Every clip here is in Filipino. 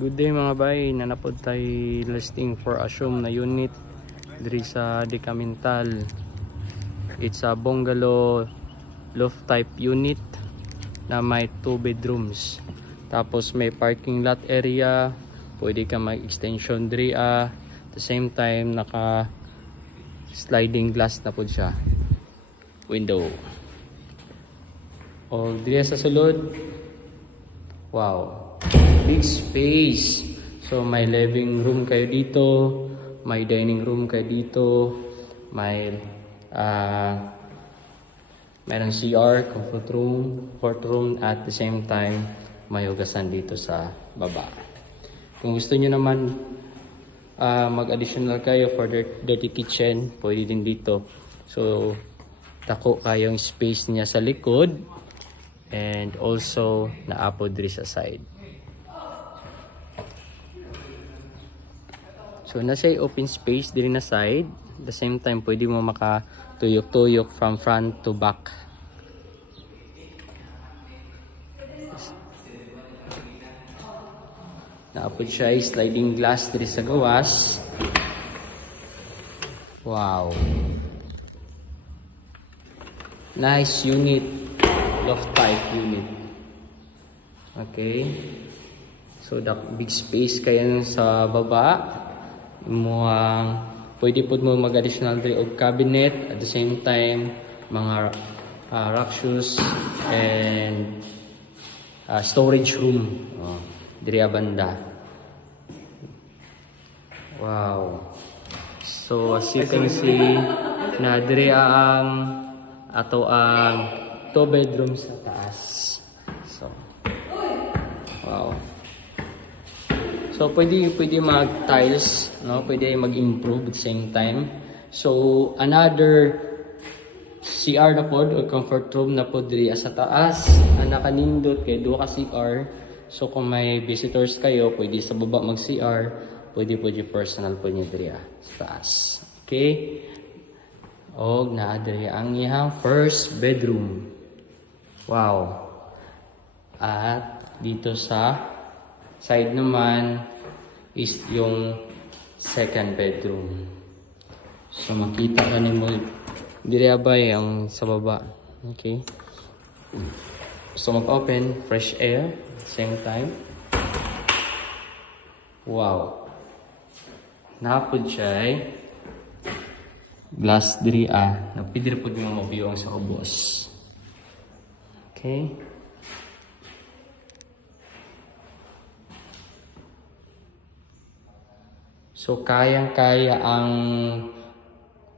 Good day mga bay, nanapod tayo listing for assume na unit diri sa Decamintal. It's a bungalow loft type unit na may 2 bedrooms. Tapos may parking lot area, pwede ka mag-extension diri at the same time naka sliding glass na po siya. Window. O diri sa sulod. Wow. Big space. So may living room kayo dito, may dining room kayo dito, may mayroong CR, comfort room at the same time may hugasan dito sa baba. Kung gusto niyo naman mag-additional kayo for dirty kitchen, pwede din dito. So dako kayong space niya sa likod and also naapod diri sa side. So nasa open space diri na side, at the same time pwede mo makatuyok-tuyok from front to back. Naapod siya sliding glass diri sa gawas. Wow. Nice unit, loft type unit. Okay. So the big space kaya sa baba. Pwede po mo mag-additional diri og cabinet at the same time mga rack shoes and storage room diri banda. Wow. So as you can see na diri ang ato ang 2 bedrooms sa taas. So wow. So pwede mag-tiles, no? Pwede mag-improve at the same time. So another CR na pod o comfort room na pod diri sa taas. Ang nakanindot kay duha ka CR. So kung may visitors kayo, pwede sa baba mag-CR, pwede personal po niyo diri sa taas. Okay? Og naa diri ang iyang first bedroom. Wow. At dito sa side naman is yung second bedroom. So makita ka ni mo diri abay ang sa baba. Okay. So mag-open, fresh air same time. Wow. Napod siya glass diri napidiri pud mo view ang sa ubos. Okay. So kayang-kaya ang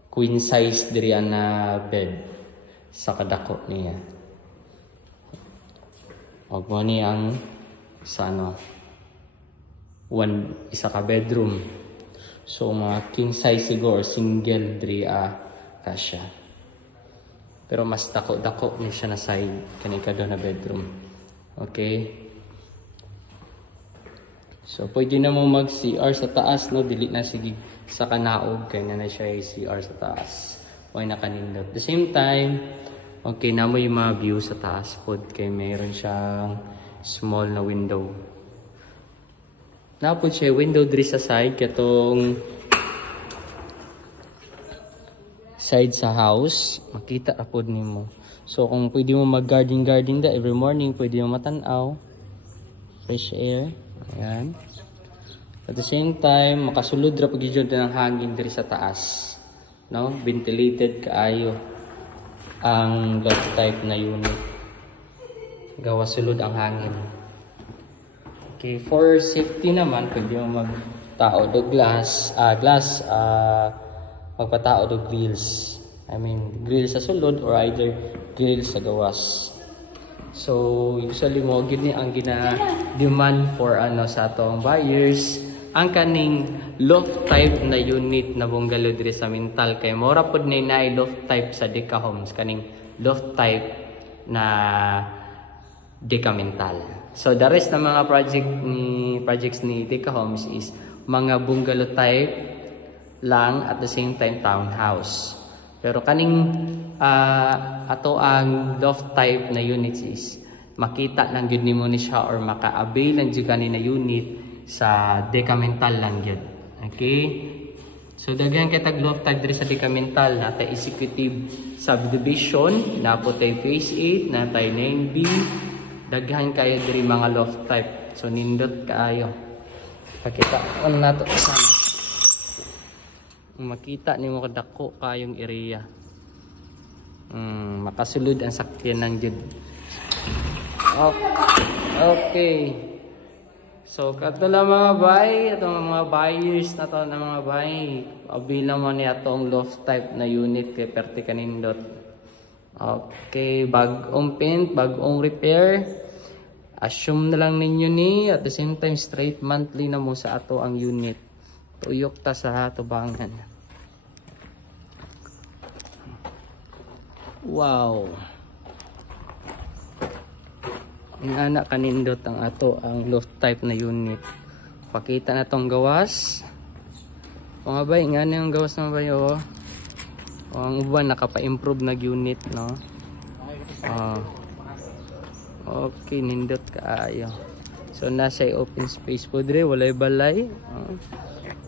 queen size diri na bed sa kadako niya. Og mo ni ang sa isa ka bedroom. So mga king size siguro single diri kasya. Pero mas dako ni siya na side kani kada na bedroom. Okay? So pwede na mo mag-CR sa taas, no? Dili na sige sa kanaog kay na siya CR sa taas. Why na kanindot. At the same time, okay na mo yung mga view sa taas pod kay mayroon siyang small na window. Napod siya window diri sa side katong side sa house, makita apod nimo. So kung pwede mo mag-garden da every morning, pwede mo matanaw. Fresh air. Ayan. At the same time, makasulod ra pagyud ng hangin diri sa taas. No? Ventilated kaayo ang loft type na unit. Gawa sulod ang hangin. Okay, for safety naman, pwede mo magtao do magpatao do grills. I mean, grill sa sulod or either grill sa gawas. So usually mo gini ang gina-demand for sa atong buyers ang kaning loft type na unit na bungalow diri sa Mintal kay mora pod ni naay loft type sa Deca Homes kaning loft type na Decamintal. So the rest na mga projects ni Deca Homes is mga bungalow type lang at the same time townhouse. Pero kaning ato ang loft type na units is makita lang gyud nimo ni siya or maka-avail lang gyud kanina unit sa decamental lang yun. Okay? So daghan kay tag loft type diri sa decamental, natay executive subdivision, napotay phase 8, natay 9B, daghan kayo diri mga loft type. So nindot kaayo. Pakita on nato sana. Makita nimo kadako kayong area. Makasulod ang sakyanan jud. Okay. So kato lang mga bay, atong mga buyers na to na mga bay, bilang mo ni atong loft type na unit kay perti kanindot. Okay, bagong paint, bagong repair. Assume na lang ninyo ni at the same time straight monthly na mo sa ato ang unit. Tuyok ta sa tubangan. Wow. Inana kanindot ang ato ang loft type na unit. Pakita na tong gawas. Mga bay, ingana yung gawas na bay oh. Ang uban nakapa-improve nag unit no. Okay, nindot kaayo. So nasa open space po dire, walay balay.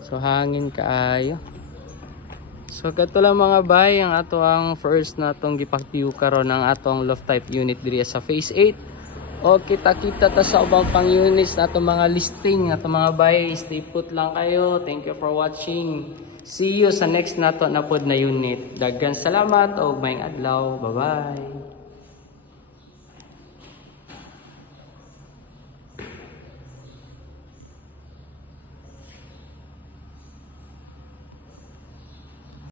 So hangin kaayo. So kato lang mga bay, ang ato ang first na atong gipatiyo karon ang atong loft type unit diri sa phase 8. O kita-kita ta sa ubang pang units na itong mga listing na itong mga bay. Stay put lang kayo. Thank you for watching. See you sa next nato na pod na unit. Daghan salamat o mayong adlaw. Bye-bye.